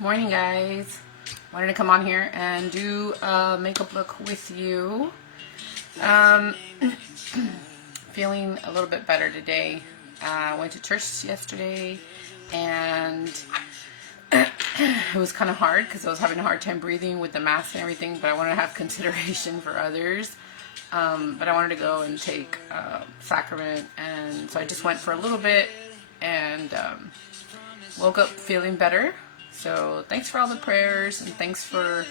Morning, guys. Wanted to come on here and do a makeup look with you. Um, feeling a little bit better today. Went to church yesterday, and it was kind of hard because I was having a hard time breathing with the mask and everything, but I wanted to have consideration for others. But I wanted to go and take sacrament, and so I just went for a little bit and woke up feeling better. So thanks for all the prayers, and thanks for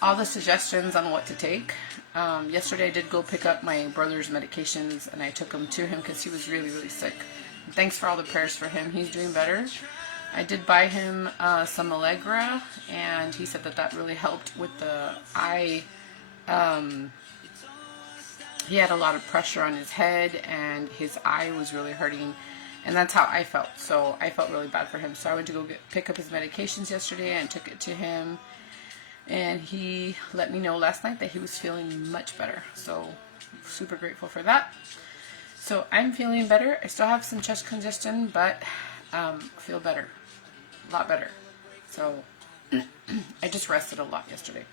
all the suggestions on what to take. Yesterday I did go pick up my brother's medications, and I took them to him because he was really, really sick. And thanks for all the prayers for him. He's doing better. I did buy him some Allegra, and he said that that really helped with the eye. He had a lot of pressure on his head, and his eye was really hurting. And that's how I felt. So I felt really bad for him. So I went to go pick up his medications yesterday and took it to him. And he let me know last night that he was feeling much better. So super grateful for that. So I'm feeling better. I still have some chest congestion, but feel better. A lot better. So I just rested a lot yesterday.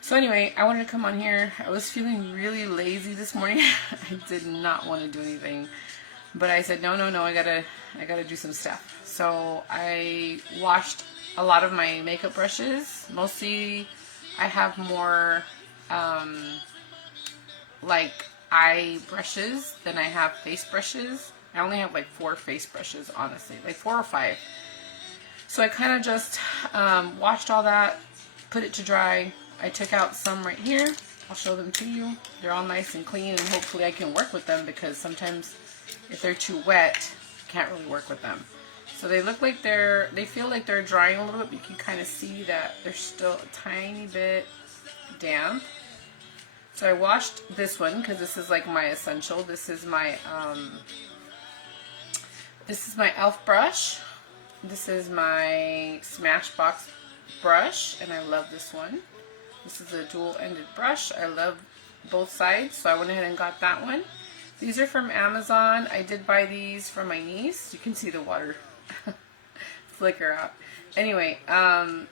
So anyway, I wanted to come on here. I was feeling really lazy this morning. I did not want to do anything. But I said, no, I gotta do some stuff. So I washed a lot of my makeup brushes. Mostly I have more like eye brushes than I have face brushes. I only have like 4 face brushes, honestly, like 4 or 5. So I kind of just washed all that, put it to dry. I took out some right here. I'll show them to you. They're all nice and clean, and hopefully I can work with them, because sometimes if they're too wet, I can't really work with them. So they look like they feel like they're drying a little bit, but you can kind of see that they're still a tiny bit damp. So I washed this one because this is like my essential. This is my e.l.f. brush. This is my Smashbox brush, and I love this one. This is a dual-ended brush. I love both sides, so I went ahead and got that one. These are from Amazon. I did buy these for my niece. You can see the water flicker out. Anyway,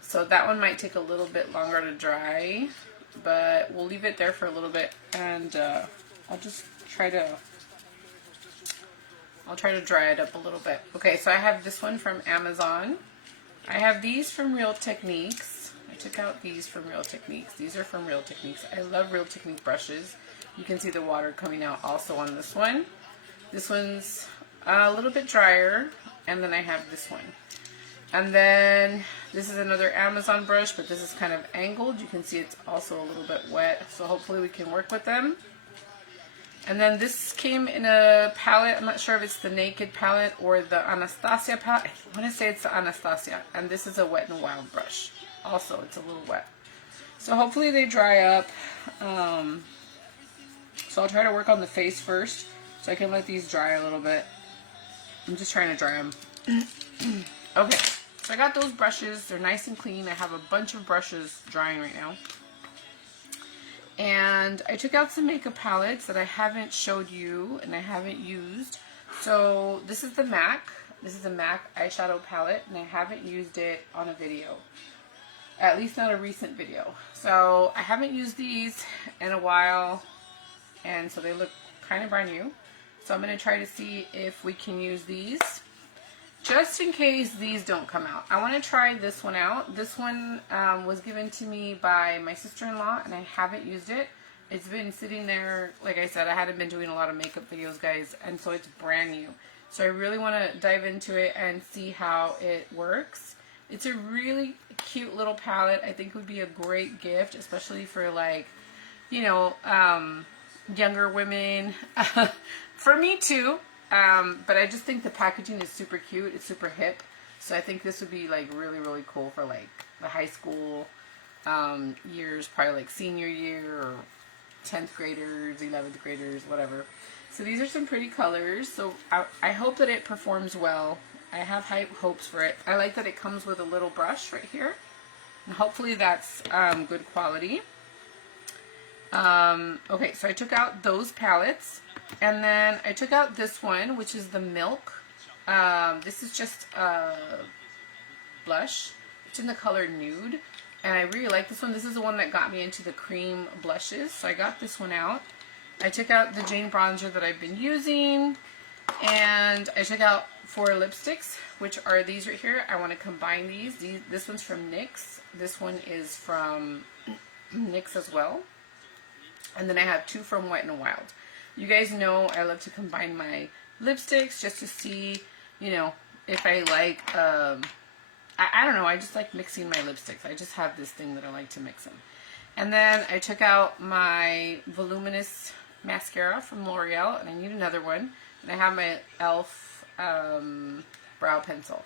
so that one might take a little bit longer to dry, but we'll leave it there for a little bit, and I'll try to dry it up a little bit. Okay, so I have this one from Amazon. I have these from Real Techniques. I took out these from Real Techniques. These are from Real Techniques. I love Real Technique brushes. You can see the water coming out also on this one. This one's a little bit drier, and then I have this one. And then this is another Amazon brush, but this is kind of angled. You can see it's also a little bit wet, so hopefully we can work with them. And then this came in a palette. I'm not sure if it's the Naked palette or the Anastasia palette. I want to say it's the Anastasia. And this is a Wet n Wild brush. Also, it's a little wet. So hopefully they dry up. So I'll try to work on the face first, so I can let these dry a little bit. I'm just trying to dry them. Okay, so I got those brushes. They're nice and clean. I have a bunch of brushes drying right now. And I took out some makeup palettes that I haven't showed you and I haven't used. So this is the MAC. This is a MAC eyeshadow palette, and I haven't used it on a video. At least not a recent video. So I haven't used these in a while, and so they look kind of brand new. So I'm going to try to see if we can use these, just in case these don't come out. I want to try this one out. This one was given to me by my sister-in-law, and I haven't used it. It's been sitting there. Like I said, I hadn't been doing a lot of makeup videos, guys, and so it's brand new. So I really want to dive into it and see how it works. It's a really cute little palette. I think it would be a great gift, especially for, like, you know, younger women. For me too. But I just think the packaging is super cute. It's super hip. So I think this would be like really, really cool for like the high school years, probably like senior year or 10th graders, 11th graders, whatever. So these are some pretty colors. So I hope that it performs well. I have high hopes for it. I like that it comes with a little brush right here. And hopefully that's good quality. Okay, so I took out those palettes. And then I took out this one, which is the Milk. This is just blush. It's in the color Nude. And I really like this one. This is the one that got me into the cream blushes. So I got this one out. I took out the Jane bronzer that I've been using. And I took out 4 lipsticks, which are these right here. I want to combine these. This one's from NYX. This one is from NYX as well. And then I have 2 from Wet n Wild. You guys know I love to combine my lipsticks just to see, you know, if I like, I don't know, I just like mixing my lipsticks. I just have this thing that I like to mix them. And then I took out my voluminous mascara from L'Oreal, and I need another one. And I have my e.l.f. brow pencil.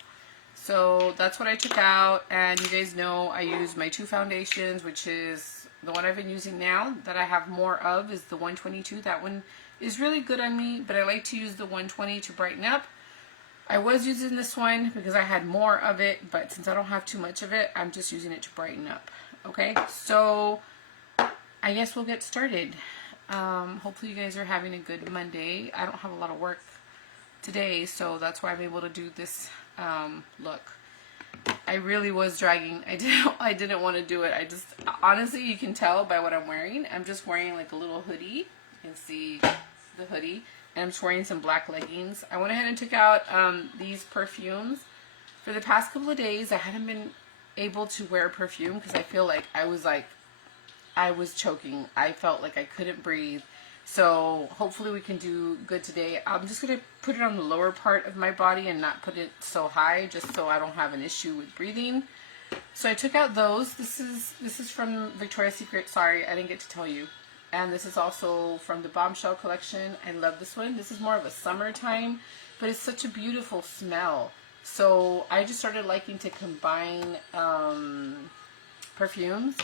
So that's what I took out, and you guys know I use my 2 foundations, which is the one I've been using now that I have more of is the 122. That one is really good on me, but I like to use the 120 to brighten up. I was using this one because I had more of it, but since I don't have too much of it, I'm just using it to brighten up. Okay, so I guess we'll get started. Hopefully you guys are having a good Monday. I don't have a lot of work today, so that's why I'm able to do this look. I really was dragging. I didn't want to do it. I just, honestly, you can tell by what I'm wearing. I'm just wearing like a little hoodie. You can see the hoodie. And I'm just wearing some black leggings. I went ahead and took out these perfumes. For the past couple of days, I hadn't been able to wear perfume because I feel like I was choking. I felt like I couldn't breathe. So hopefully we can do good today. I'm just going to put it on the lower part of my body and not put it so high, just so I don't have an issue with breathing. So I took out those. This is from Victoria's Secret. Sorry, I didn't get to tell you. And this is also from the Bombshell collection. I love this one. This is more of a summertime, but it's such a beautiful smell. So I just started liking to combine perfumes.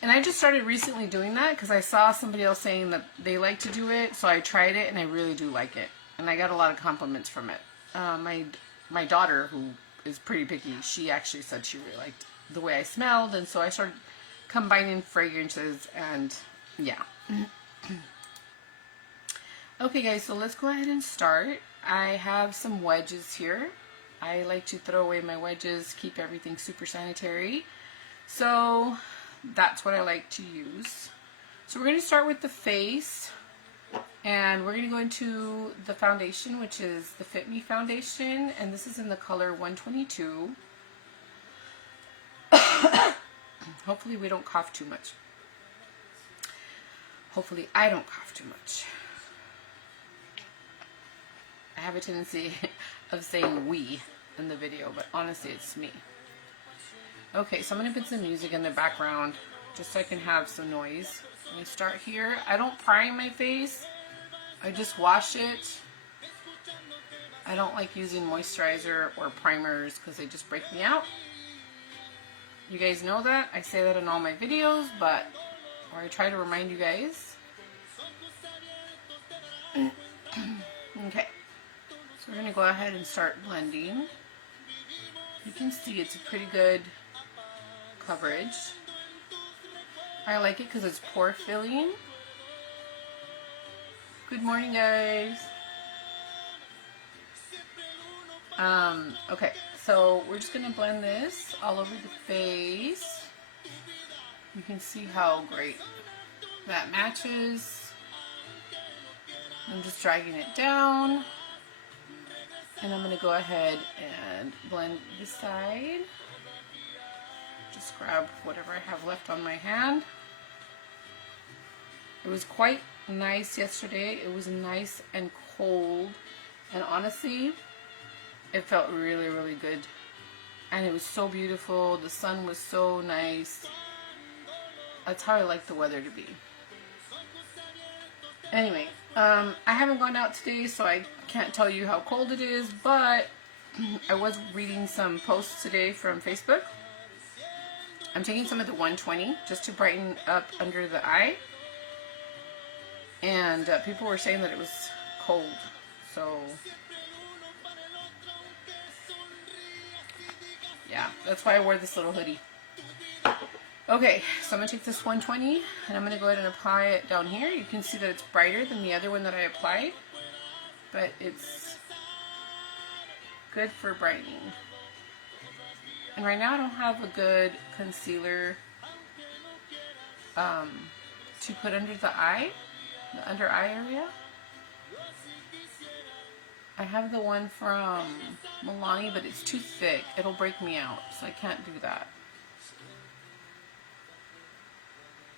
And I just started recently doing that because I saw somebody else saying that they like to do it. So I tried it and I really do like it. And I got a lot of compliments from it. My daughter, who is pretty picky, she actually said she really liked the way I smelled. And so I started combining fragrances and yeah. Okay guys, so let's go ahead and start. I have some wedges here. I like to throw away my wedges, keep everything super sanitary. So that's what I like to use. So we're going to start with the face, and we're going to go into the foundation, which is the Fit Me foundation, and this is in the color 122. Hopefully we don't cough too much. Hopefully I don't cough too much. I have a tendency of saying we in the video, but honestly it's me. Okay, so I'm going to put some music in the background just so I can have some noise. I'm going to start here. I don't prime my face. I just wash it. I don't like using moisturizer or primers because they just break me out. You guys know that. I say that in all my videos, or I try to remind you guys. Okay, so we're going to go ahead and start blending. You can see it's a pretty good coverage. I like it because it's pore filling. Good morning, guys. Okay, so we're just going to blend this all over the face. You can see how great that matches. I'm just dragging it down. And I'm going to go ahead and blend this side. Just grab whatever I have left on my hand. It was quite nice yesterday. It was nice and cold. And honestly, it felt really, really good. And it was so beautiful. The sun was so nice. That's how I like the weather to be. Anyway, I haven't gone out today, so I can't tell you how cold it is, but I was reading some posts today from Facebook. I'm taking some of the 120 just to brighten up under the eye. And people were saying that it was cold, so yeah, that's why I wore this little hoodie. Okay, so I'm going to take this 120 and I'm going to go ahead and apply it down here. You can see that it's brighter than the other one that I applied, but it's good for brightening. And right now I don't have a good concealer to put under the eye, the under eye area. I have the one from Milani, but it's too thick. It'll break me out, so I can't do that.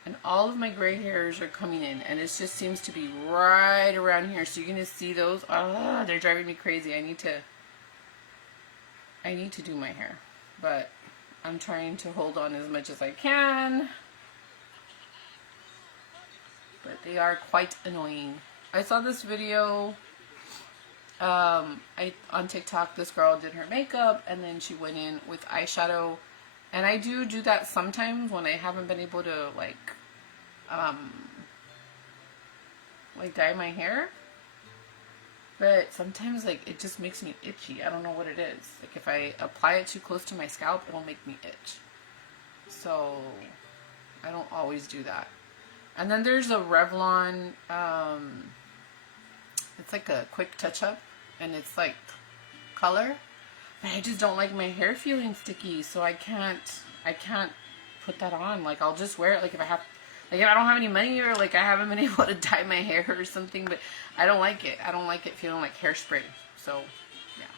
And all of my gray hairs are coming in, and it just seems to be right around here. So you're gonna see those. Oh, they're driving me crazy. I need to do my hair, but I'm trying to hold on as much as I can. But they are quite annoying. I saw this video on TikTok. This girl did her makeup and then she went in with eyeshadow, and I do that sometimes when I haven't been able to like dye my hair, but sometimes like it just makes me itchy. I don't know what it is. Like if I apply it too close to my scalp, it'll make me itch, so I don't always do that. And then there's a Revlon, it's like a quick touch-up, and it's like color, but I just don't like my hair feeling sticky, so I can't put that on. Like I'll just wear it like if I don't have any money, or like I haven't been able to dye my hair or something, but I don't like it. I don't like it feeling like hairspray. So yeah.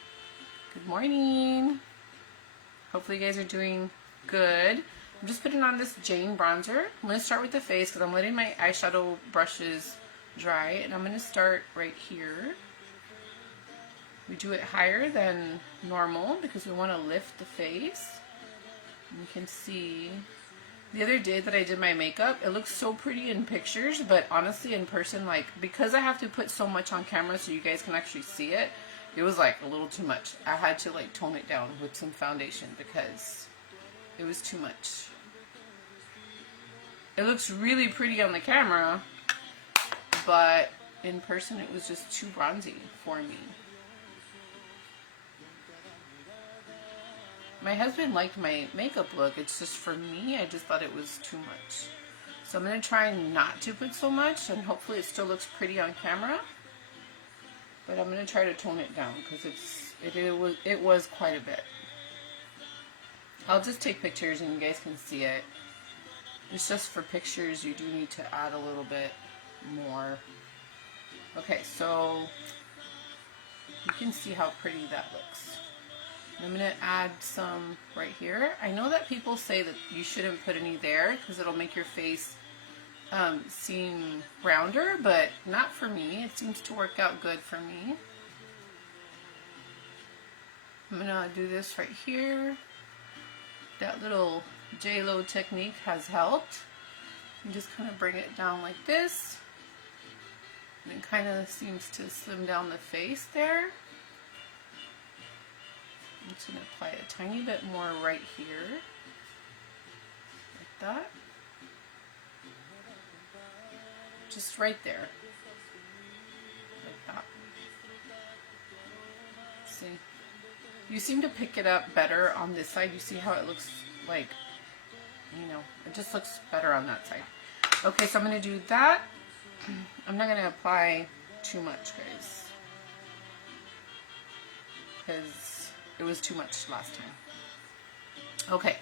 Good morning. Hopefully you guys are doing good. I'm just putting on this Jane bronzer. I'm going to start with the face because I'm letting my eyeshadow brushes dry, and I'm going to start right here. We do it higher than normal because we want to lift the face. And you can see the other day that I did my makeup, it looks so pretty in pictures, but honestly in person, like, because I have to put so much on camera so you guys can actually see it, it was like a little too much. I had to like tone it down with some foundation because it was too much. It looks really pretty on the camera, but in person it was just too bronzy for me. My husband liked my makeup look. It's just for me, I just thought it was too much. So I'm going to try not to put so much, and hopefully it still looks pretty on camera. But I'm going to try to tone it down because it was quite a bit. I'll just take pictures and you guys can see it. It's just for pictures, you do need to add a little bit more. Okay, so you can see how pretty that looks. I'm going to add some right here. I know that people say that you shouldn't put any there because it'll make your face seem rounder, but not for me. It seems to work out good for me. I'm going to do this right here. That little J-Lo technique has helped. You just kind of bring it down like this. And it kind of seems to slim down the face there. I'm just going to apply a tiny bit more right here, like that. Just right there, like that. See? You seem to pick it up better on this side. You see how it looks like, you know, it just looks better on that side. Okay, so I'm going to do that. I'm not going to apply too much, guys, because it was too much last time. Okay.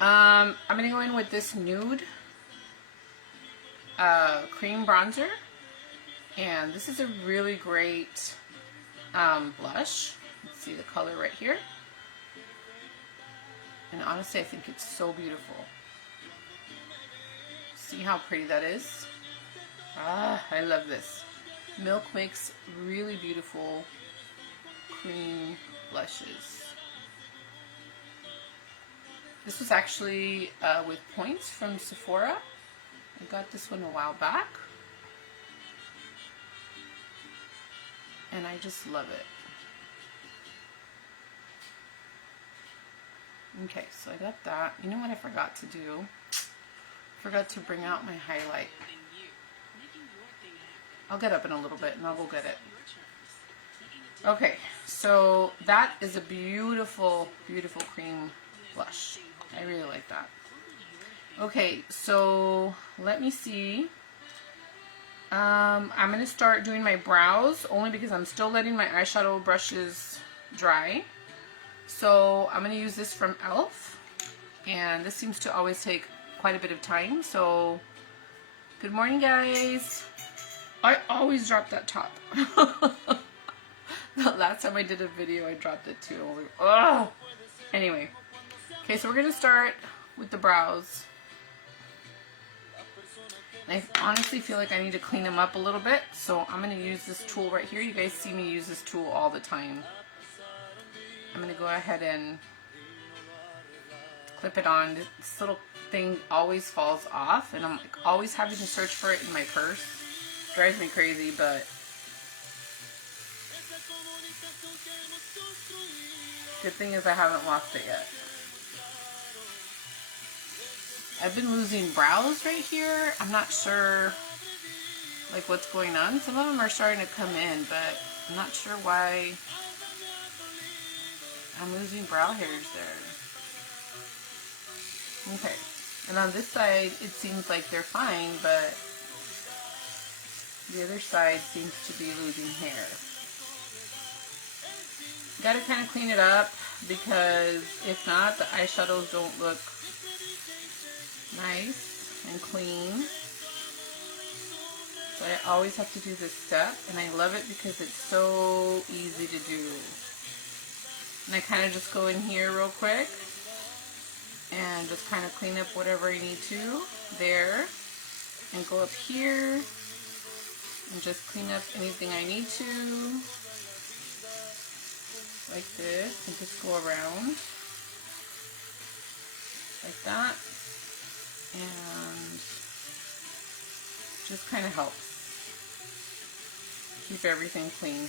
I'm going to go in with this nude cream bronzer. And this is a really great blush. Let's see the color right here. And honestly, I think it's so beautiful. See how pretty that is? Ah, I love this. Milk makes really beautiful cream blushes. This was actually with points from Sephora. I got this one a while back. And I just love it. Okay, so I got that. You know what I forgot to do? I forgot to bring out my highlight. I'll get up in a little bit and I'll go get it. Okay, so that is a beautiful, beautiful cream blush. I really like that. Okay, so let me see. I'm going to start doing my brows only because I'm still letting my eyeshadow brushes dry. So I'm going to use this from e.l.f. and this seems to always take quite a bit of time. So good morning, guys. I always drop that top. The last time I did a video I dropped it too. Oh. Anyway, okay, so we're going to start with the brows. I honestly feel like I need to clean them up a little bit, so I'm going to use this tool right here. You guys see me use this tool all the time. I'm going to go ahead and clip it on. This little thing always falls off, and I'm like always having to search for it in my purse. Drives me crazy, but good thing is I haven't lost it yet. I've been losing brows right here. I'm not sure like what's going on. Some of them are starting to come in, but I'm not sure why I'm losing brow hairs there. Okay, and on this side it seems like they're fine, but the other side seems to be losing hair. Gotta kind of clean it up, because if not, the eyeshadows don't look nice and clean. So I always have to do this step, and I love it because it's so easy to do. And I kind of just go in here real quick and just kind of clean up whatever I need to there, and go up here and just clean up anything I need to, like this, and just go around like that, and just kind of helps keep everything clean.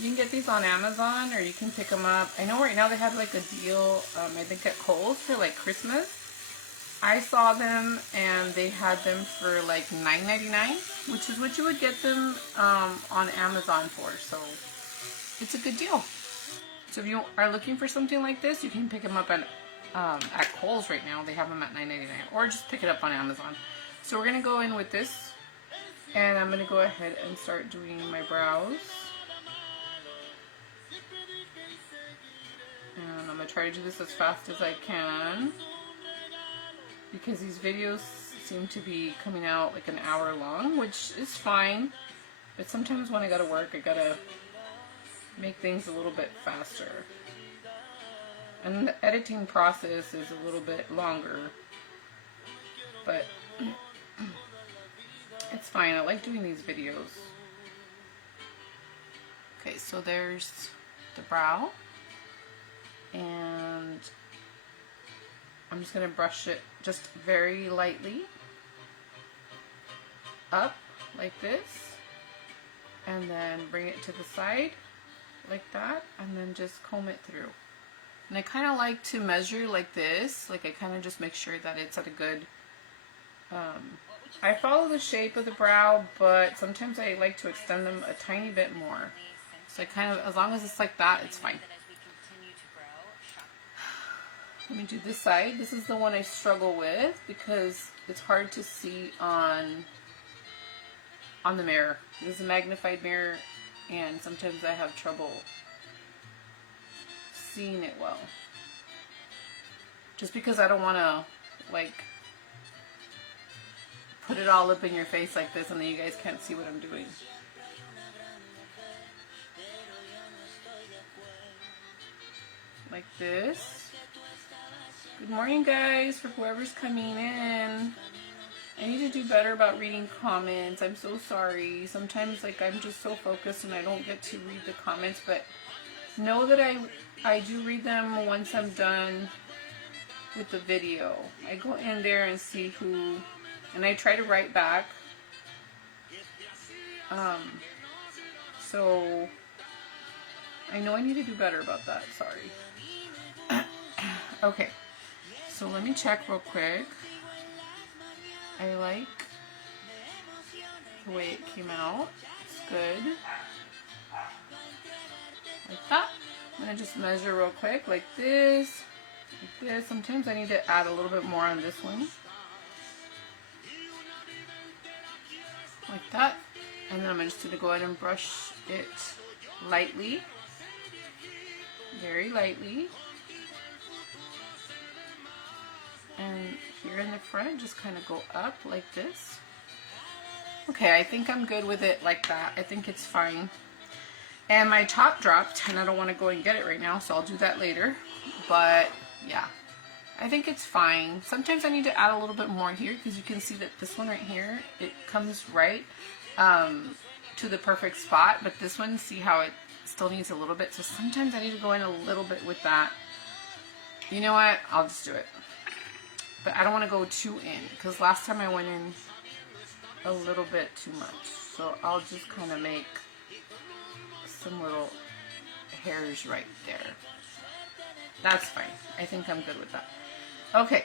You can get these on Amazon, or you can pick them up. I know right now they have like a deal, I think at Kohl's for like Christmas. I saw them and they had them for like $9.99, which is what you would get them on Amazon for. So it's a good deal. So if you are looking for something like this, you can pick them up at Kohl's right now. They have them at $9.99, or just pick it up on Amazon. So we're gonna go in with this, and I'm gonna go ahead and start doing my brows. And I'm gonna try to do this as fast as I can, because these videos seem to be coming out like an hour long, which is fine, but sometimes when I gotta work, I gotta make things a little bit faster. And the editing process is a little bit longer, but it's fine. I like doing these videos. Okay, so there's the brow, and I'm just going to brush it just very lightly up like this, and then bring it to the side like that, and then just comb it through. And I kind of like to measure like this, like I kind of just make sure that it's at a good, I follow the shape of the brow, but sometimes I like to extend them a tiny bit more. So I kind of, as long as it's like that, it's fine. Let me do this side. This is the one I struggle with because it's hard to see on the mirror. This is a magnified mirror, and sometimes I have trouble seeing it well. Just because I don't want to like put it all up in your face like this and then you guys can't see what I'm doing. Like this. Good morning, guys, for whoever's coming in. I need to do better about reading comments. I'm so sorry. Sometimes like I'm just so focused and I don't get to read the comments, but know that I do read them once I'm done with the video. I go in there and see who, and I try to write back. So I know I need to do better about that. Sorry. Okay, so let me check real quick. I like the way it came out. It's good. Like that. I'm going to just measure real quick like this. Like this. Sometimes I need to add a little bit more on this one. Like that. And then I'm just going to go ahead and brush it lightly. very lightly. And here in the front, just kind of go up like this. Okay, I think I'm good with it like that. I think it's fine. And my top dropped, and I don't want to go and get it right now, so I'll do that later. But yeah, I think it's fine. Sometimes I need to add a little bit more here, because you can see that this one right here, it comes right to the perfect spot. But this one, see how it still needs a little bit. So sometimes I need to go in a little bit with that. You know what? I'll just do it. But I don't want to go too in, because last time I went in a little bit too much. So I'll just kind of make some little hairs right there. That's fine. I think I'm good with that. Okay,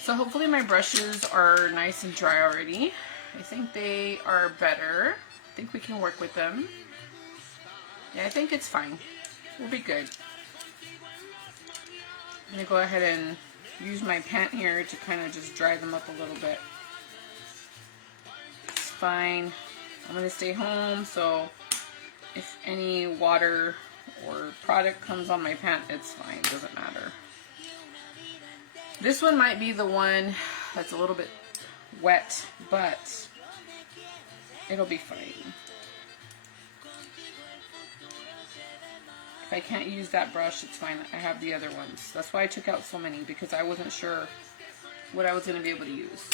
so hopefully my brushes are nice and dry already. I think they are better. I think we can work with them. Yeah, I think it's fine. We'll be good. I'm going to go ahead and use my pen here to kind of just dry them up a little bit. It's fine. I'm going to stay home, so if any water or product comes on my pen, it's fine. It doesn't matter. This one might be the one that's a little bit wet, but it'll be fine. If I can't use that brush, it's fine. I have the other ones. That's why I took out so many, because I wasn't sure what I was going to be able to use.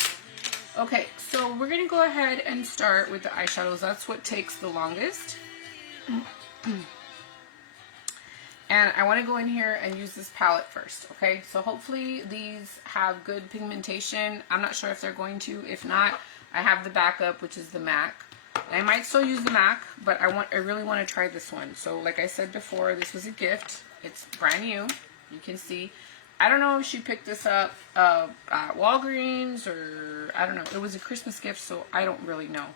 Okay, so we're going to go ahead and start with the eyeshadows. That's what takes the longest. And I want to go in here and use this palette first, okay? So hopefully these have good pigmentation. I'm not sure if they're going to. If not, I have the backup, which is the MAC. I might still use the MAC, but I really want to try this one. So like I said before, this was a gift. It's brand new. You can see. I don't know if she picked this up at Walgreens, or I don't know. It was a Christmas gift, so I don't really know.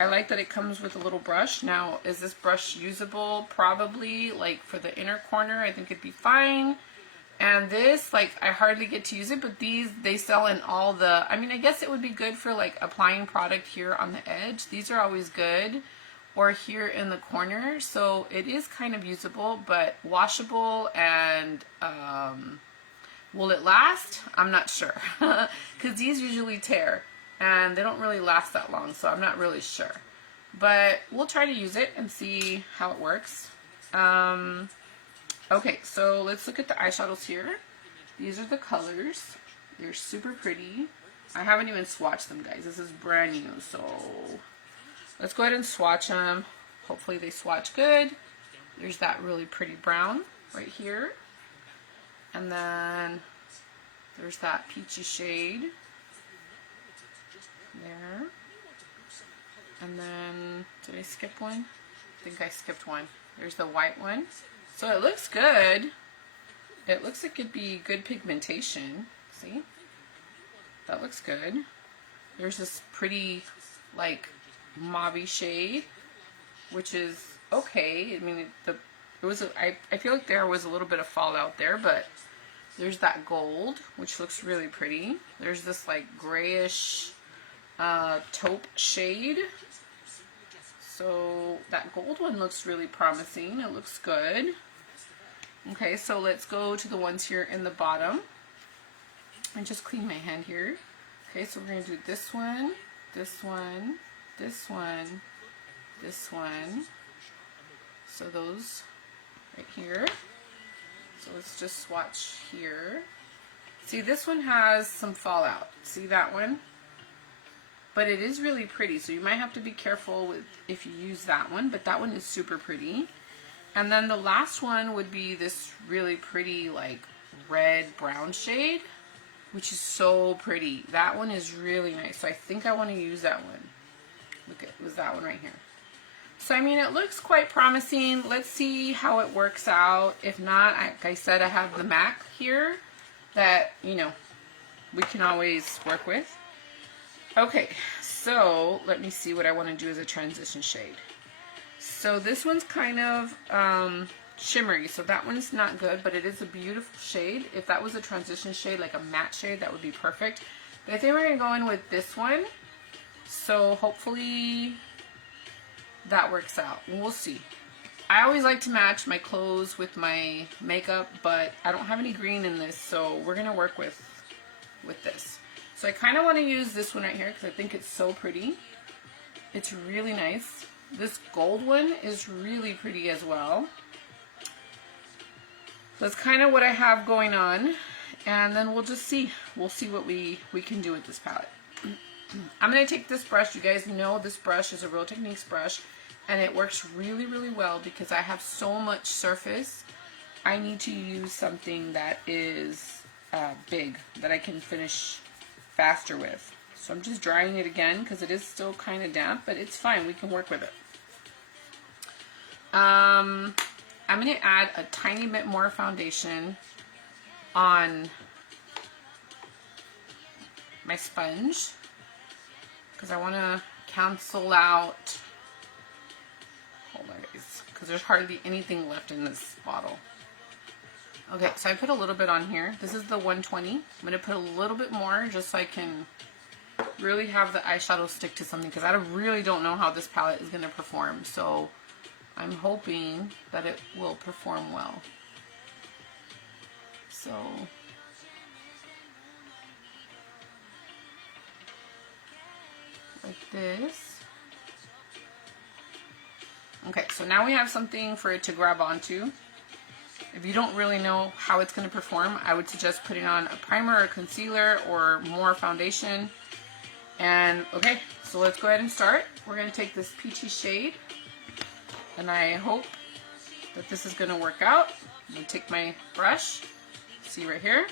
I like that it comes with a little brush. Now, is this brush usable? Probably. Like for the inner corner, I think it'd be fine. And this, like, I hardly get to use it, but these, they sell in all the, I mean, I guess it would be good for like applying product here on the edge. These are always good. Or here in the corner. So it is kind of usable, but washable, and will it last? I'm not sure. Because these usually tear, and they don't really last that long, so I'm not really sure. But we'll try to use it and see how it works. Okay, so let's look at the eyeshadows here. These are the colors. They're super pretty. I haven't even swatched them, guys. This is brand new, so let's go ahead and swatch them. Hopefully they swatch good. There's that really pretty brown right here. And then there's that peachy shade there. And then, did I skip one? I think I skipped one. There's the white one. So it looks good. It looks like it'd be good pigmentation. See? That looks good. There's this pretty, like, mauve-y shade, which is okay. I mean, I feel like there was a little bit of fallout there, but there's that gold, which looks really pretty. There's this, like, grayish taupe shade. So that gold one looks really promising. It looks good. Okay, so let's go to the ones here in the bottom. And just clean my hand here. Okay, so we're going to do this one, this one, this one, this one. So those right here. So let's just swatch here. See, this one has some fallout. See that one? But it is really pretty, so you might have to be careful with if you use that one, but that one is super pretty. And then the last one would be this really pretty, like, red-brown shade, which is so pretty. That one is really nice, so I think I want to use that one. Look, it was that one right here. So, I mean, it looks quite promising. Let's see how it works out. If not, like I said, I have the MAC here that, you know, we can always work with. Okay, so let me see what I want to do as a transition shade. So this one's kind of shimmery, so that one's not good, but it is a beautiful shade. If that was a transition shade, like a matte shade, that would be perfect. But I think we're going to go in with this one. So hopefully that works out. We'll see. I always like to match my clothes with my makeup, but I don't have any green in this, so we're gonna work with this. So I kind of want to use this one right here because I think it's so pretty. It's really nice. This gold one is really pretty as well. That's kind of what I have going on, and then we'll just see. We'll see what we can do with this palette. I'm going to take this brush. You guys know this brush is a Real Techniques brush, and it works really, really well because I have so much surface. I need to use something that is big, that I can finish faster with. So I'm just drying it again because it is still kind of damp, but it's fine. We can work with it. I'm going to add a tiny bit more foundation on my sponge because I want to cancel out, hold on guys, because there's hardly anything left in this bottle. Okay, so I put a little bit on here. This is the 120. I'm going to put a little bit more just so I can really have the eyeshadow stick to something because I really don't know how this palette is going to perform. So I'm hoping that it will perform well. So like this. Okay, so now we have something for it to grab onto. If you don't really know how it's going to perform, I would suggest putting on a primer or concealer or more foundation. And okay, so let's go ahead and start. We're going to take this peachy shade, and I hope that this is going to work out. I'm going to take my brush, see right here,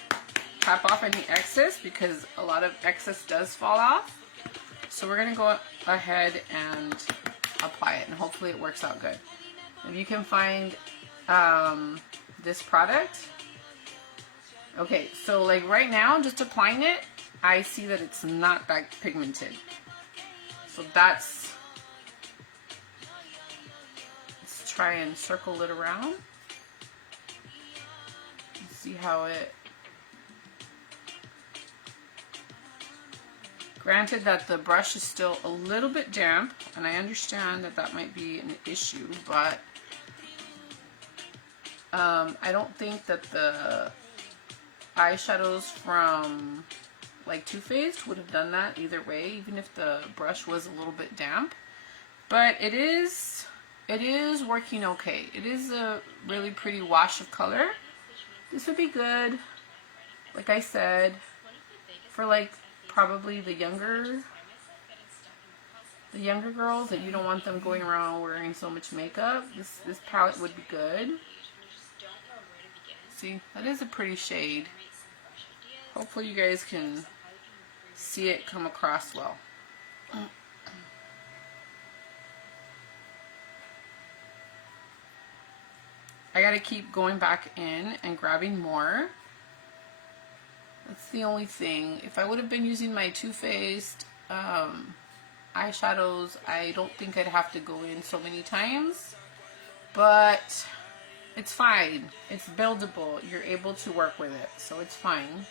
tap off any excess because a lot of excess does fall off. So we're going to go ahead and apply it, and hopefully it works out good. If you can find this product, okay, so like right now, just applying it, I see that it's not that pigmented. So that's, let's try and circle it around. See how it, granted that the brush is still a little bit damp, and I understand that that might be an issue, but I don't think that the eyeshadows from like Too Faced would have done that either way, even if the brush was a little bit damp. But it is working okay. It is a really pretty wash of color. This would be good, like I said, for like probably the younger girls that you don't want them going around wearing so much makeup. This palette would be good. See, that is a pretty shade. Hopefully you guys can see it come across well. I gotta keep going back in and grabbing more. That's the only thing. If I would have been using my Too Faced eyeshadows, I don't think I'd have to go in so many times. But it's fine. It's buildable. You're able to work with it, so it's fine.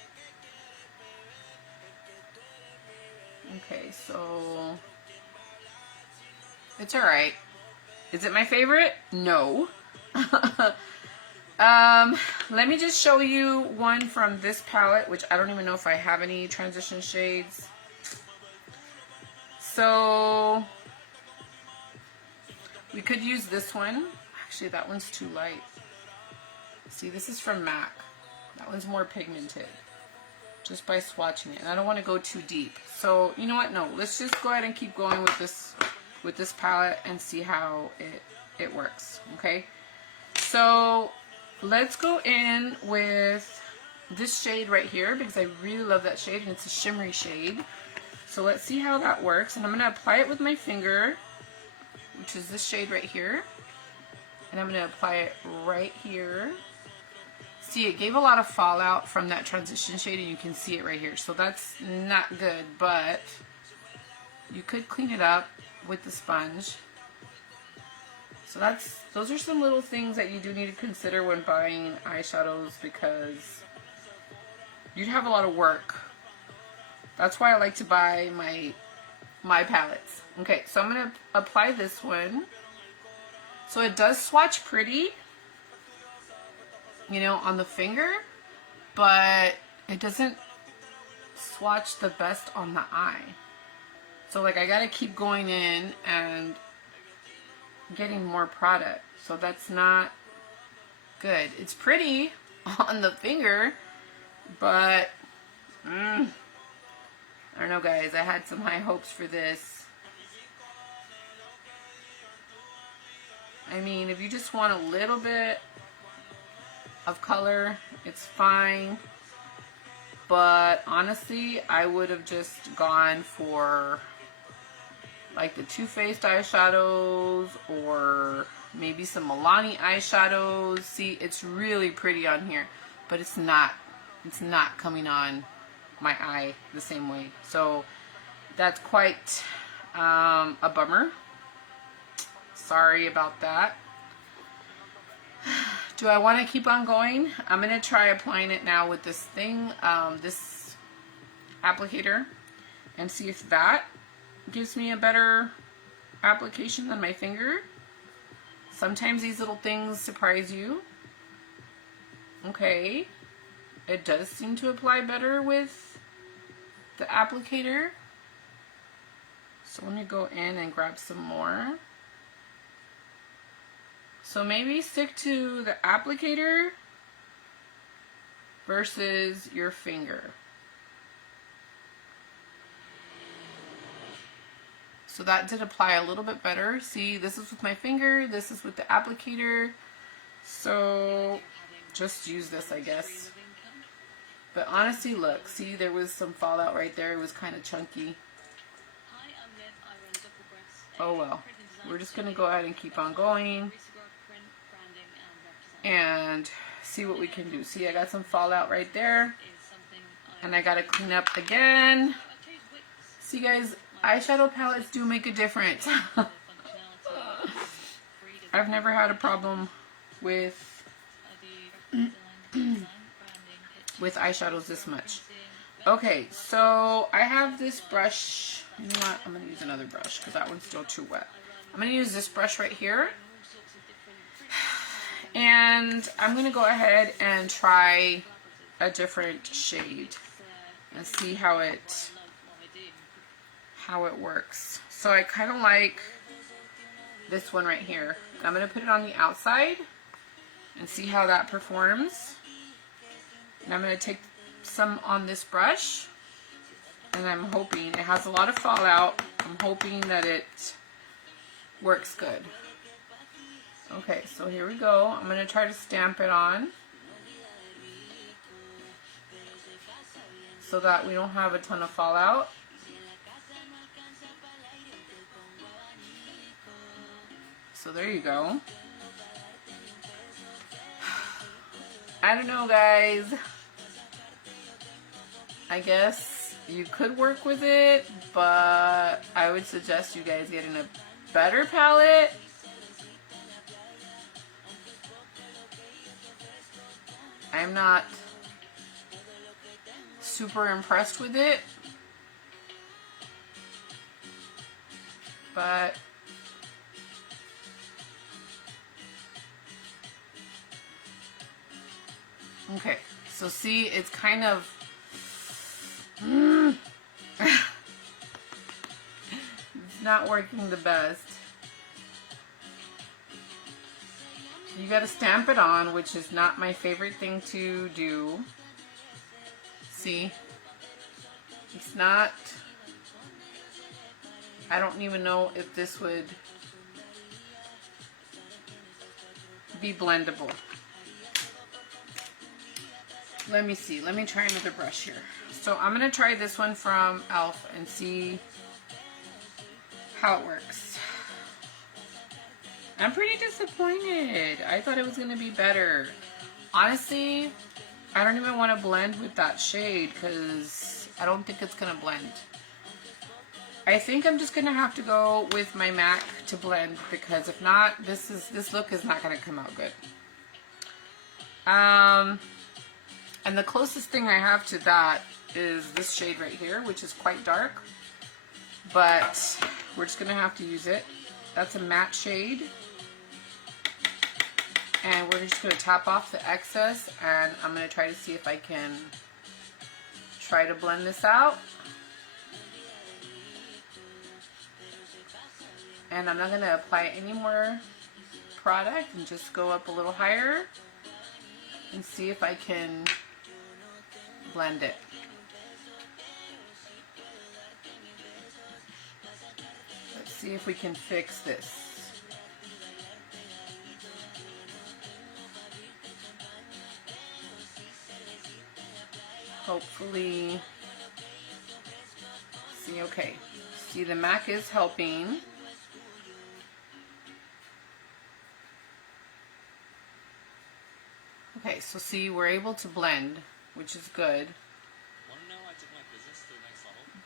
Okay, so it's alright. Is it my favorite? No. Let me just show you one from this palette, which I don't even know if I have any transition shades. So we could use this one. Actually, that one's too light. See, this is from MAC. That one's more pigmented, just by swatching it. And I don't want to go too deep. So, you know what? No, let's just go ahead and keep going with this palette and see how it works. Okay? So, let's go in with this shade right here because I really love that shade, and it's a shimmery shade. So, let's see how that works. And I'm going to apply it with my finger, which is this shade right here. And I'm going to apply it right here. See, it gave a lot of fallout from that transition shade, and you can see it right here. So that's not good, but you could clean it up with the sponge. So those are some little things that you do need to consider when buying eyeshadows, because you'd have a lot of work. That's why I like to buy my palettes. Okay, so I'm going to apply this one. So it does swatch pretty, you know, on the finger, but it doesn't swatch the best on the eye. So like I gotta keep going in and getting more product. So that's not good. It's pretty on the finger, but I don't know, guys. I had some high hopes for this. I mean, if you just want a little bit of color, it's fine. But honestly, I would have just gone for like the Too Faced eyeshadows or maybe some Milani eyeshadows. See, it's really pretty on here, but it's not coming on my eye the same way. So that's quite a bummer. Sorry about that. Do I want to keep on going? I'm going to try applying it now with this thing, this applicator, and see if that gives me a better application than my finger. Sometimes these little things surprise you. Okay, it does seem to apply better with the applicator. So let me go in and grab some more. So maybe stick to the applicator versus your finger. So that did apply a little bit better. See, this is with my finger, this is with the applicator. So just use this, I guess. But honestly, look, see, there was some fallout right there. It was kind of chunky. Oh well. We're just going to go ahead and keep on going and see what we can do. See, I got some fallout right there, and I got to clean up again. See, guys, eyeshadow palettes do make a difference. I've never had a problem with eyeshadows this much. Okay, so I have this brush. You know what? I'm going to use another brush because that one's still too wet. I'm going to use this brush right here. And I'm going to go ahead and try a different shade and see how it works. So I kind of like this one right here. I'm going to put it on the outside and see how that performs. And I'm going to take some on this brush, and I'm hoping it has a lot of fallout. I'm hoping that it works good. Okay, so here we go. I'm going to try to stamp it on so that we don't have a ton of fallout. So there you go. I don't know, guys. I guess you could work with it, but I would suggest you guys getting a better palette. I'm not super impressed with it, but okay, so see, it's kind of it's not working the best. You gotta stamp it on, which is not my favorite thing to do. See? It's not... I don't even know if this would be blendable. Let me see. Let me try another brush here. So I'm gonna try this one from e.l.f. and see how it works. I'm pretty disappointed. I thought it was going to be better. Honestly, I don't even want to blend with that shade because I don't think it's going to blend. I think I'm just going to have to go with my MAC to blend because if not, this look is not going to come out good. And the closest thing I have to that is this shade right here, which is quite dark. But we're just going to have to use it. That's a matte shade. And we're just going to tap off the excess, and I'm going to try to see if I can try to blend this out. And I'm not going to apply any more product, and just go up a little higher and see if I can blend it. Let's see if we can fix this. Hopefully, see, okay. See, the MAC is helping. Okay, so see, we're able to blend, which is good.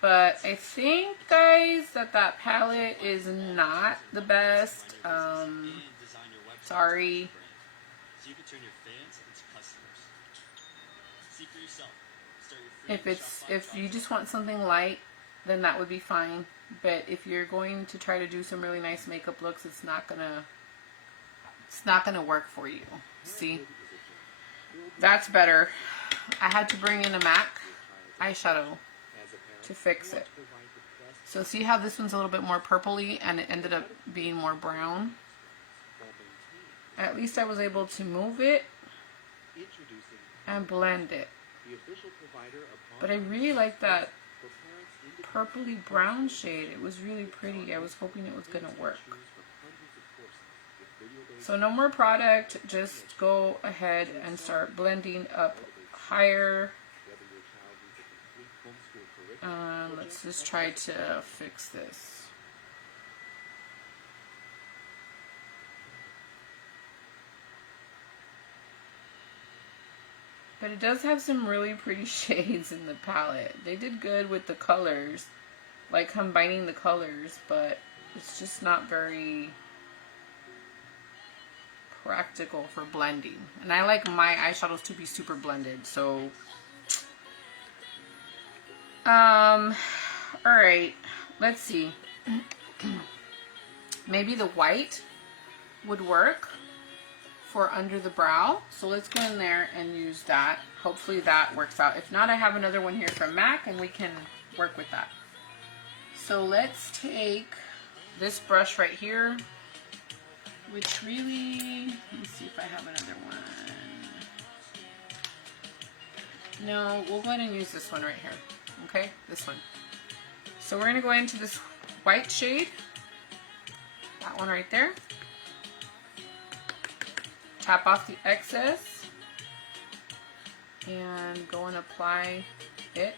But I think, guys, that palette is not the best. Sorry. If you just want something light, then that would be fine. But if you're going to try to do some really nice makeup looks, it's not gonna work for you. See? That's better. I had to bring in a MAC eyeshadow to fix it. So see how this one's a little bit more purpley and it ended up being more brown? At least I was able to move it and blend it. But I really like that purpley brown shade. It was really pretty. I was hoping it was going to work. So no more product. Just go ahead and start blending up higher. Let's just try to fix this. But it does have some really pretty shades in the palette. They did good with the colors, like combining the colors, but it's just not very practical for blending. And I like my eyeshadows to be super blended, so alright, let's see. Maybe the white would work for under the brow. So let's go in there and use that. Hopefully that works out. If not, I have another one here from MAC and we can work with that. So let's take this brush right here, which really, let me see if I have another one. No, we'll go ahead and use this one right here. Okay, this one. So we're going to go into this white shade, that one right there. Tap off the excess and go and apply it.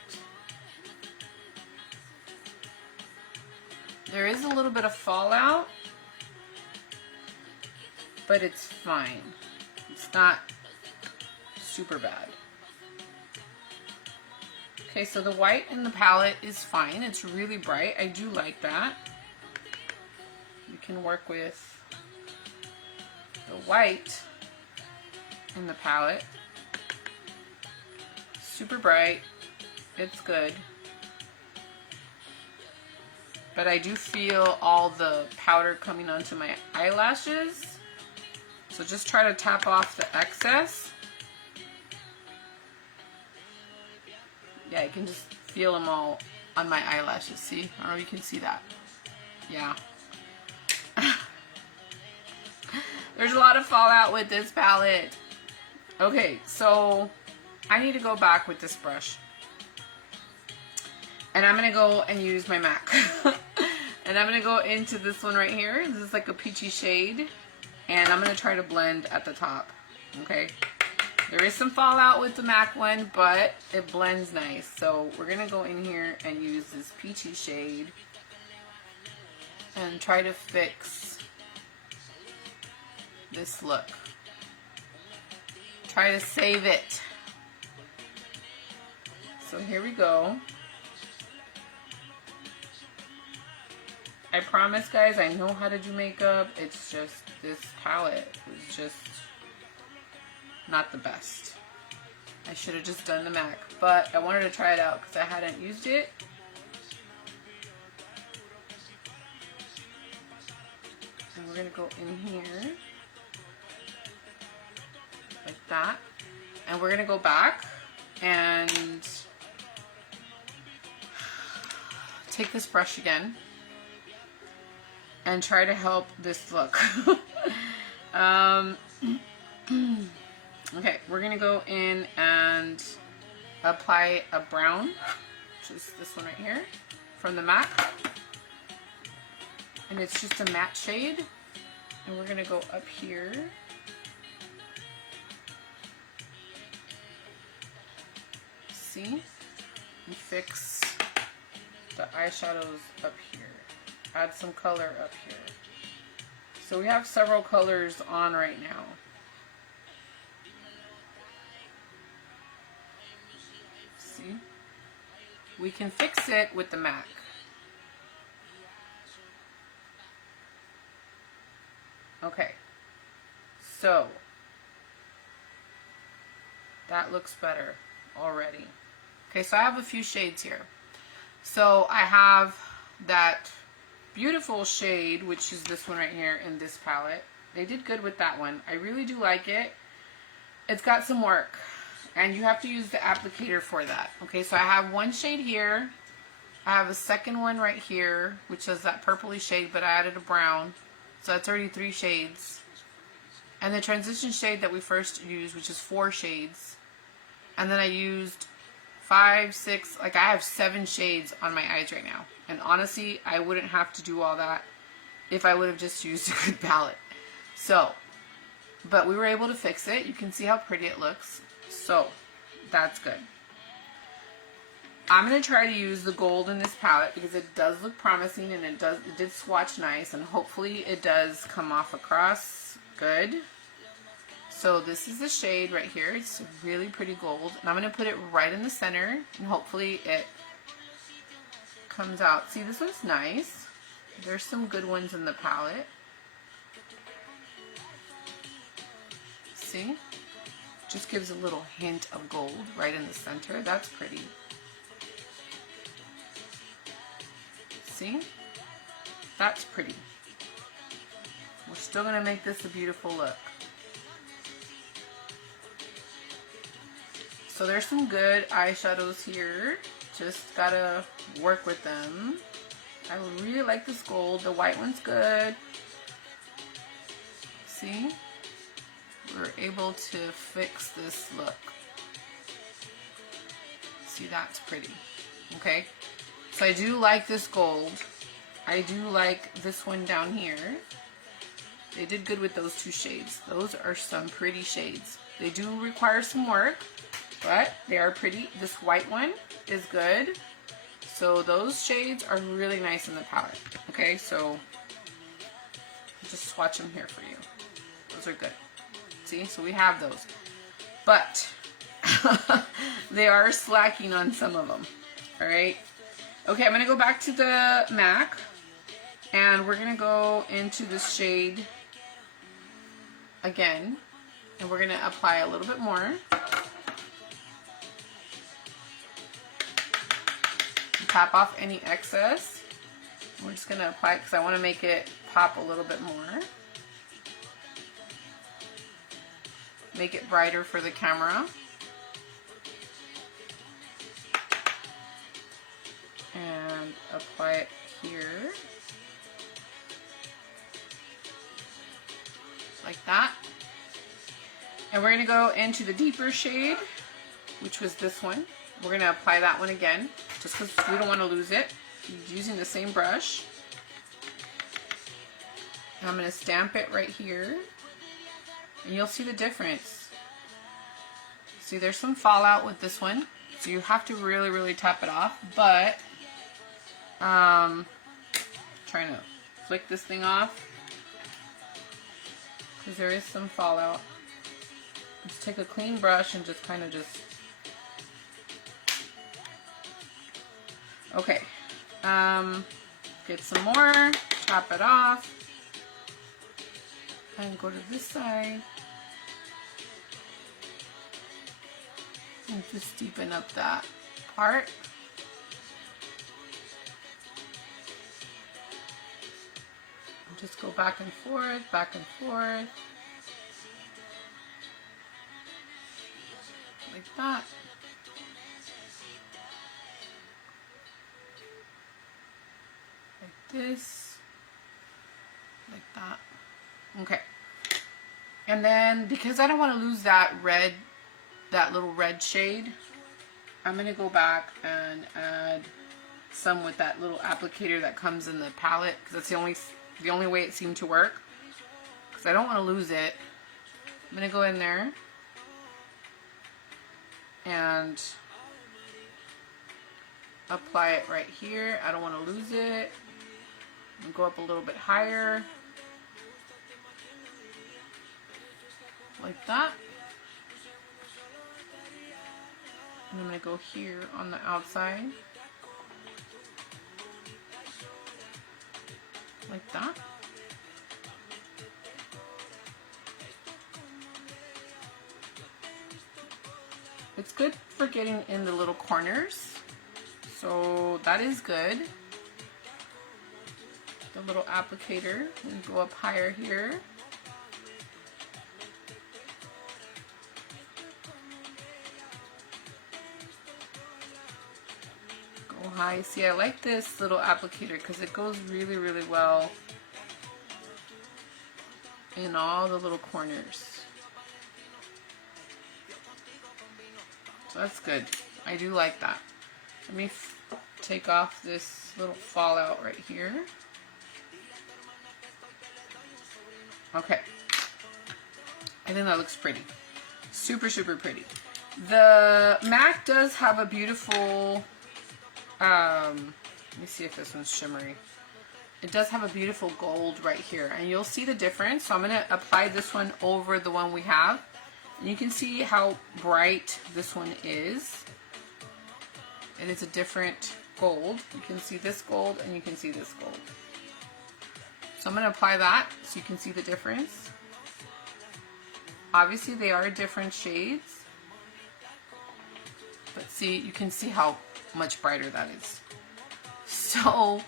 There is a little bit of fallout, but it's fine. It's not super bad. Okay, so the white in the palette is fine. It's really bright. I do like that. You can work with the white in the palette. Super bright. It's good. But I do feel all the powder coming onto my eyelashes. So just try to tap off the excess. Yeah, you can just feel them all on my eyelashes. See? I don't know if you can see that. Yeah. There's a lot of fallout with this palette. Okay, so I need to go back with this brush. And I'm going to go and use my MAC. And I'm going to go into this one right here. This is like a peachy shade. And I'm going to try to blend at the top. Okay? There is some fallout with the MAC one, but it blends nice. So we're going to go in here and use this peachy shade and try to fix this look. Try to save it. So here we go. I promise, guys, I know how to do makeup. It's just this palette is just not the best. I should have just done the MAC, but I wanted to try it out because I hadn't used it. And we're going to go in here that. And we're going to go back and take this brush again and try to help this look. Okay, we're going to go in and apply a brown, which is this one right here, from the MAC. And it's just a matte shade. And we're going to go up here. See? And fix the eyeshadows up here. Add some color up here. So we have several colors on right now. See? We can fix it with the MAC. Okay, so that looks better already. Okay, so I have a few shades here. So I have that beautiful shade, which is this one right here in this palette. They did good with that one. I really do like it. It's got some work, and you have to use the applicator for that. Okay, so I have one shade here. I have a second one right here, which is that purpley shade, but I added a brown. So that's already 3 shades. And the transition shade that we first used, which is 4 shades. And then I used 5, 6, like I have 7 shades on my eyes right now. And honestly, I wouldn't have to do all that if I would have just used a good palette. So, but we were able to fix it. You can see how pretty it looks. So, that's good. I'm going to try to use the gold in this palette because it does look promising, and it did swatch nice, and hopefully it does come off across good. So this is the shade right here. It's really pretty gold, and I'm going to put it right in the center, and hopefully it comes out. See, this one's nice. There's some good ones in the palette. See? Just gives a little hint of gold right in the center. That's pretty. See? That's pretty. We're still going to make this a beautiful look. So there's some good eyeshadows here. Just gotta work with them. I really like this gold. The white one's good. See? We're able to fix this look. See, that's pretty. Okay? So I do like this gold. I do like this one down here. They did good with those 2 shades. Those are some pretty shades. They do require some work, but they are pretty. This white one is good. So those shades are really nice in the palette. Okay, so I'll just swatch them here for you. Those are good. See, so we have those. But they are slacking on some of them. All right. Okay, I'm going to go back to the MAC, and we're going to go into this shade again, and we're going to apply a little bit more. Tap off any excess. We're just going to apply it because I want to make it pop a little bit more. Make it brighter for the camera. And apply it here. Like that. And we're going to go into the deeper shade, which was this one. We're going to apply that one again, just because we don't want to lose it. Using the same brush. And I'm going to stamp it right here. And you'll see the difference. See, there's some fallout with this one. So you have to really, really tap it off. But, trying to flick this thing off. Because there is some fallout. Just take a clean brush and just kind of just... Okay. Get some more. Tap it off. And go to this side. And just deepen up that part. And just go back and forth, back and forth. that. Like this. Like that. Okay. And then, because I don't want to lose that red, that little red shade, I'm going to go back and add some with that little applicator that comes in the palette, because that's the only way it seemed to work. Because I don't want to lose it. I'm going to go in there and apply it right here. I don't want to lose it. And go up a little bit higher. Like that. And I'm going to go here on the outside. Like that. It's good for getting in the little corners. So that is good. The little applicator, and go up higher here. Go high. See, I like this little applicator because it goes really, really well in all the little corners. So that's good. I do like that. Let me take off this little fallout right here. Okay. I think that looks pretty. Super, super pretty. The MAC does have a beautiful, let me see if this one's shimmery. It does have a beautiful gold right here, and you'll see the difference. So I'm going to apply this one over the one we have. And you can see how bright this one is. It is a different gold. You can see this gold and you can see this gold. So I'm going to apply that so you can see the difference. Obviously they are different shades. But see, you can see how much brighter that is. So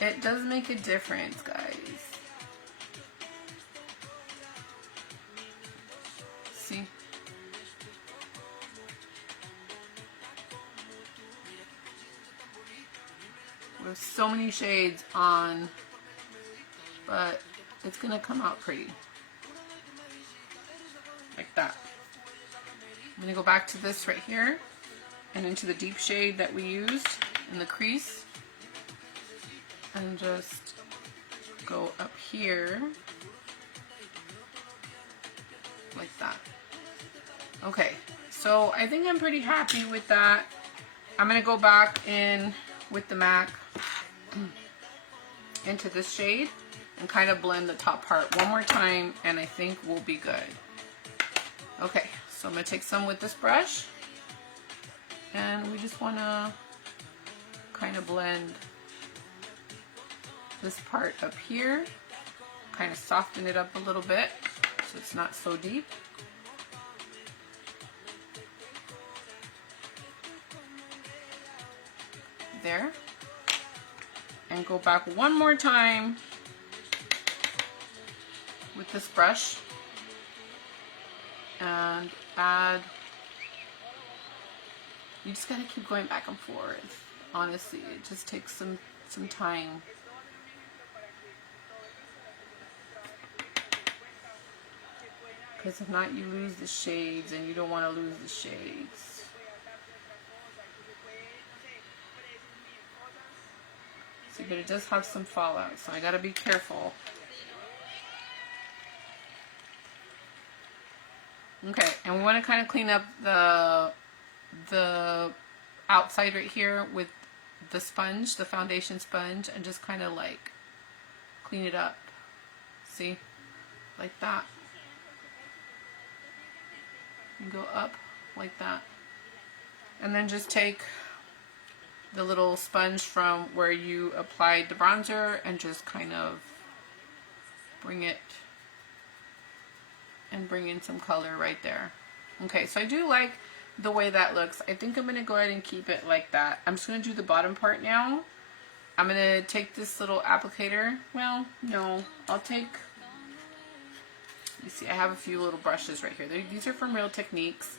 it does make a difference, guys. See? There's so many shades on, but it's gonna come out pretty. Like that. I'm gonna go back to this right here and into the deep shade that we used in the crease. And just go up here like that. Okay, so I think I'm pretty happy with that. I'm gonna go back in with the MAC into this shade and kind of blend the top part one more time, and I think we'll be good. Okay, so I'm gonna take some with this brush, and we just wanna kind of blend this part up here, kind of soften it up a little bit so it's not so deep. There. And go back one more time with this brush and add, you just gotta keep going back and forth. Honestly, it just takes some time. Because if not, you lose the shades, and you don't want to lose the shades. See, but it does have some fallout, so I gotta be careful. Okay, and we want to kind of clean up the outside right here with the sponge, the foundation sponge, and just kind of like clean it up. See? Like that. And go up like that. And then just take the little sponge from where you applied the bronzer and just kind of bring it and bring in some color right there. Okay, so I do like the way that looks. I think I'm going to go ahead and keep it like that. I'm just going to do the bottom part now. I'm going to take this little applicator. Well, no, I'll take, you see, I have a few little brushes right here. These are from Real Techniques.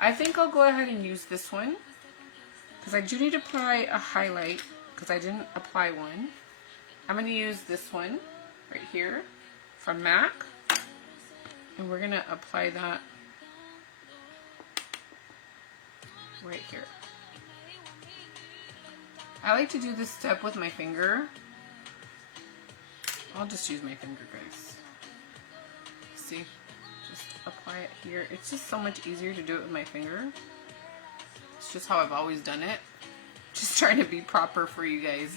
I think I'll go ahead and use this one because I do need to apply a highlight because I didn't apply one. I'm going to use this one right here from MAC, and we're going to apply that right here. I like to do this step with my finger. I'll just use my finger, guys. See? Just apply it here. It's just so much easier to do it with my finger. It's just how I've always done it. Just trying to be proper for you guys.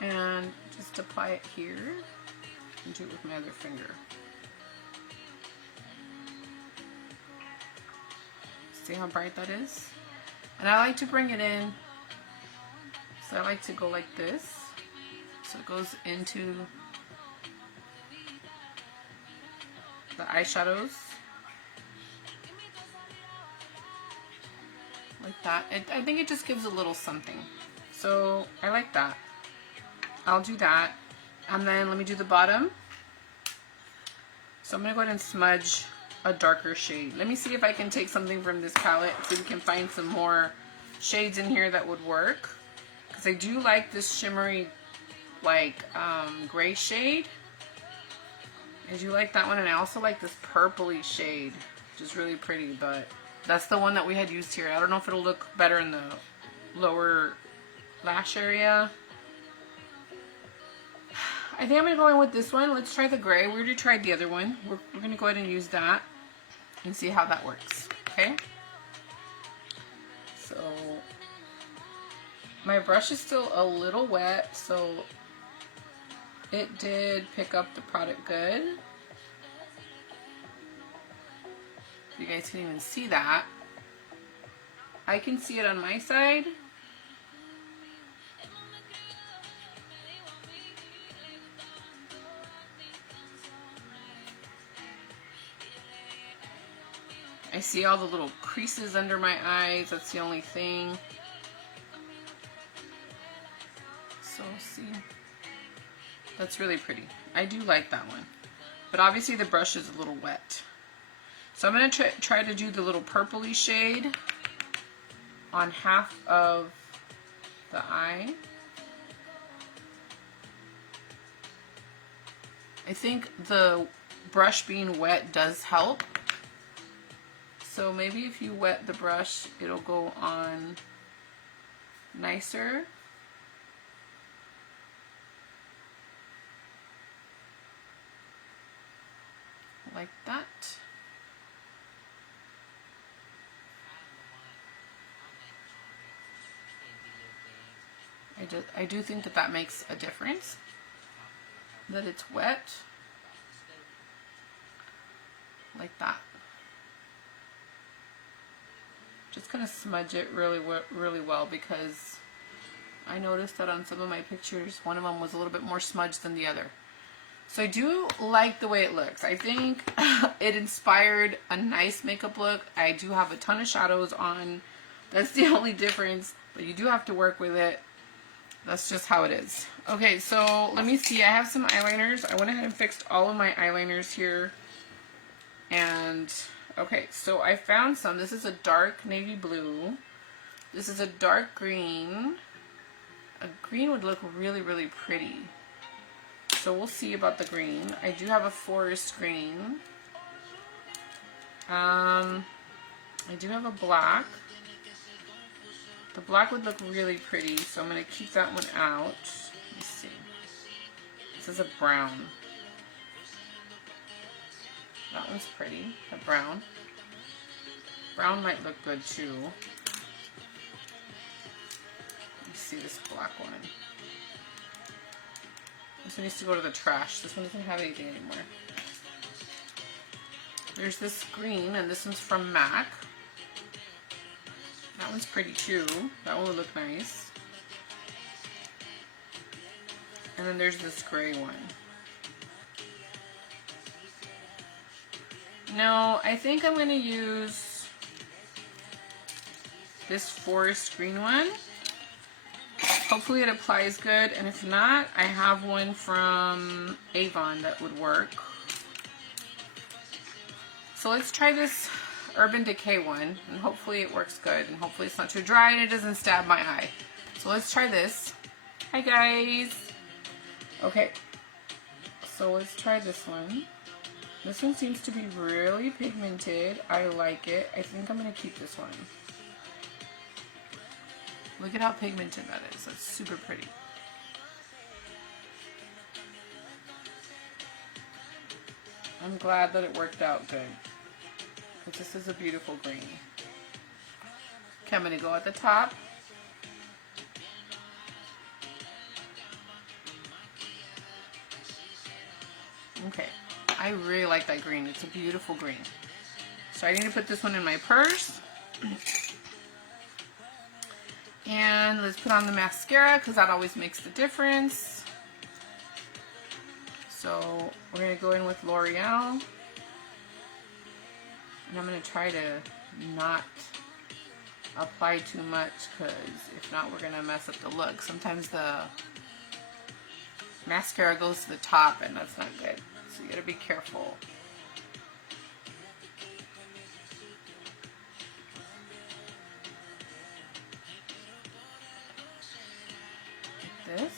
And just apply it here and do it with my other finger. See how bright that is? And I like to bring it in, so I like to go like this. So it goes into the eyeshadows. Like that. I think it just gives a little something. So I like that. I'll do that. And then let me do the bottom. So I'm going to go ahead and smudge a darker shade. Let me see if I can take something from this palette, see if we can find some more shades in here that would work. Because I do like this shimmery, like, gray shade. I do like that one, and I also like this purpley shade, which is really pretty, but that's the one that we had used here. I don't know if it'll look better in the lower lash area. I think I'm going to go in with this one. Let's try the gray. We already tried the other one. We're going to go ahead and use that and see how that works. Okay? So, my brush is still a little wet, so it did pick up the product good. You guys can even see that. I can see it on my side. I see all the little creases under my eyes. That's the only thing. So see, that's really pretty. I do like that one, but obviously the brush is a little wet. So I'm going to try to do the little purpley shade on half of the eye. I think the brush being wet does help. So maybe if you wet the brush, it'll go on nicer. Like that. I do think that that makes a difference, that it's wet. Like that. Just kind of smudge it really well, because I noticed that on some of my pictures, one of them was a little bit more smudged than the other. So I do like the way it looks. I think it inspired a nice makeup look. I do have a ton of shadows on. That's the only difference, but you do have to work with it. That's just how it is. Okay, so let me see. I have some eyeliners. I went ahead and fixed all of my eyeliners here. And okay, so I found some. This is a dark navy blue. This is a dark green. A green would look really pretty. So we'll see about the green. I do have a forest green. I do have a black. The black would look really pretty, so I'm going to keep that one out. Let me see. This is a brown. That one's pretty. A brown. Brown might look good too. Let me see this black one. This one needs to go to the trash. This one doesn't have anything anymore. There's this green, and this one's from MAC. That one's pretty too. That one would look nice. And then there's this gray one. No, I think I'm going to use this forest green one. Hopefully it applies good, and if not, I have one from Avon that would work. So let's try this Urban Decay one, and hopefully it works good, and hopefully it's not too dry and it doesn't stab my eye. So let's try this. Hi guys. Okay, so let's try this one. This one seems to be really pigmented. I like it. I think I'm gonna keep this one. Look at how pigmented that is. That's super pretty. I'm glad that it worked out good. Because this is a beautiful green. Okay, I'm going to go at the top. Okay, I really like that green. It's a beautiful green. So I need to put this one in my purse. And let's put on the mascara because that always makes the difference. So we're going to go in with L'Oreal. And I'm going to try to not apply too much because if not we're going to mess up the look. Sometimes the mascara goes to the top and that's not good. So you got to be careful. Like this.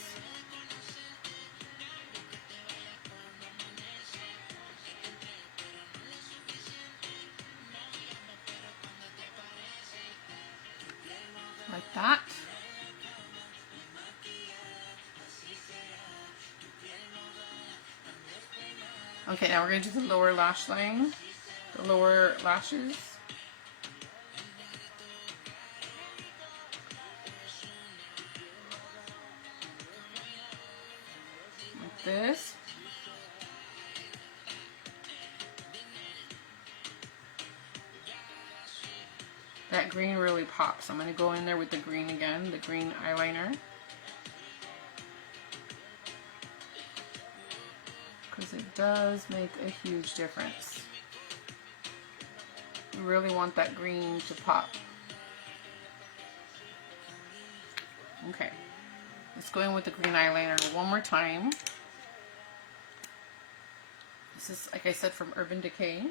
Like that. Okay, now we're going to do the lower lash line, the lower lashes. Like this. That green really pops. I'm going to go in there with the green again, the green eyeliner. Because it does make a huge difference. You really want that green to pop. Okay. Let's go in with the green eyeliner one more time. This is, like I said, from Urban Decay.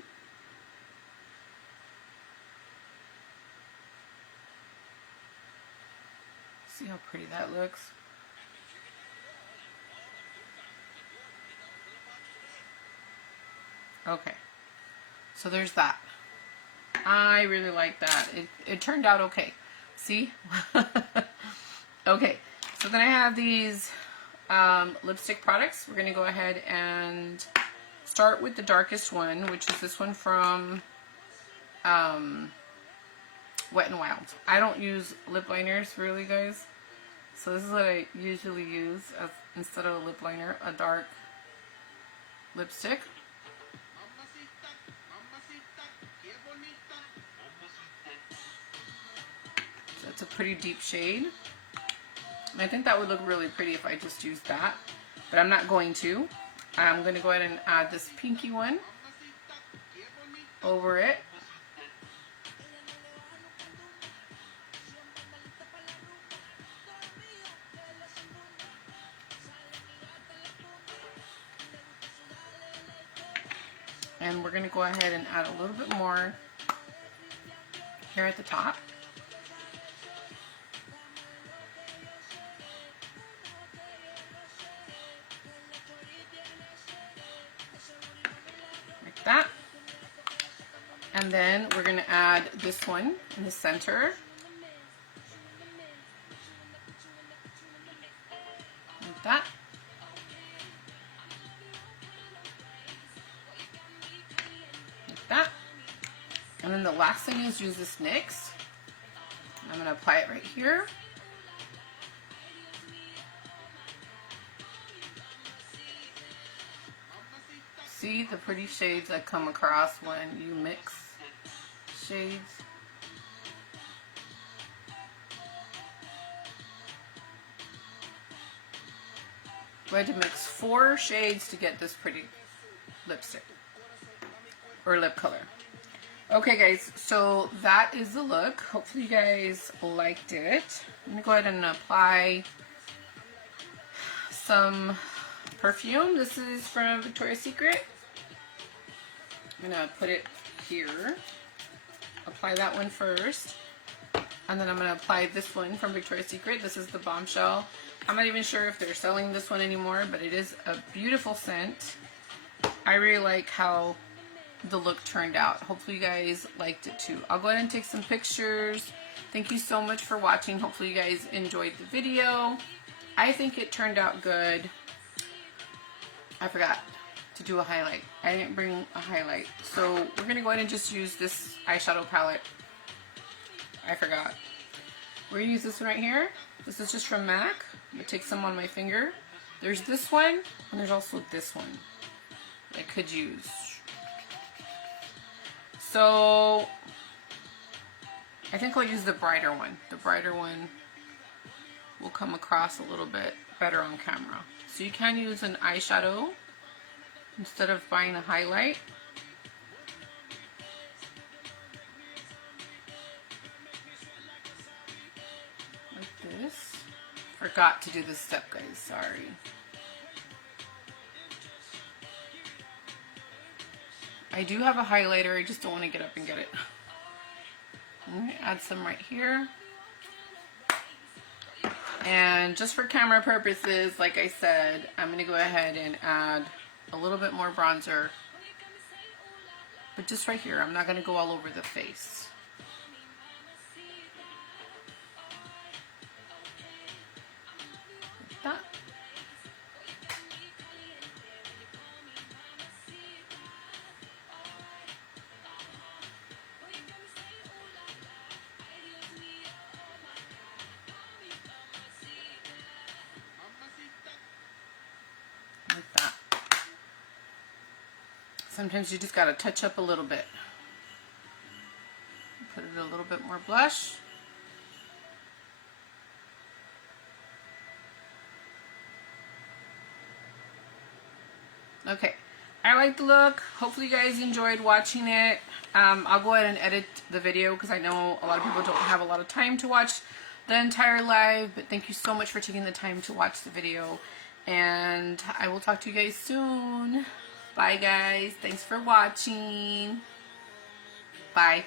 See how pretty that looks? Okay, so there's that. I really like that. It turned out okay. See? Okay, so then I have these lipstick products. We're going to go ahead and start with the darkest one, which is this one from Wet n Wild. I don't use lip liners really, guys. So this is what I usually use as, instead of a lip liner, a dark lipstick. So it's a pretty deep shade. And I think that would look really pretty if I just used that. But I'm not going to. I'm going to go ahead and add this pinky one over it. And we're going to go ahead and add a little bit more here at the top. Like that. And then we're going to add this one in the center. Like that. That. And then the last thing is use this NYX. I'm going to apply it right here. See the pretty shades that come across when you mix shades? We had to mix 4 shades to get this pretty lipstick. Or lip color. Okay guys, so that is the look. Hopefully you guys liked it. I'm going to go ahead and apply some perfume. This is from Victoria's Secret. I'm going to put it here. apply that one first. And then I'm going to apply this one from Victoria's Secret. This is the Bombshell. I'm not even sure if they're selling this one anymore, but it is a beautiful scent. I really like how the look turned out. Hopefully you guys liked it too. I'll go ahead and take some pictures. Thank you so much for watching. Hopefully you guys enjoyed the video. I think it turned out good. I forgot to do a highlight. I didn't bring a highlight. So we're going to go ahead and just use this eyeshadow palette. I forgot. We're going to use this one right here. This is just from MAC. I'm going to take some on my finger. There's this one, and there's also this one I could use. So I think I'll use the brighter one. The brighter one will come across a little bit better on camera. So you can use an eyeshadow instead of buying a highlight. Like this. Forgot to do this step, guys. Sorry. I do have a highlighter. I just don't want to get up and get it. I'm going to add some right here. And just for camera purposes, like I said, I'm going to go ahead and add a little bit more bronzer. But just right here. I'm not going to go all over the face. Like that. Like that. Sometimes you just gotta touch up a little bit. Put it a little bit more blush. Okay, I like the look. Hopefully you guys enjoyed watching it. I'll go ahead and edit the video because I know a lot of people don't have a lot of time to watch the entire live, but thank you so much for taking the time to watch the video, and I will talk to you guys soon. Bye guys, thanks for watching. Bye.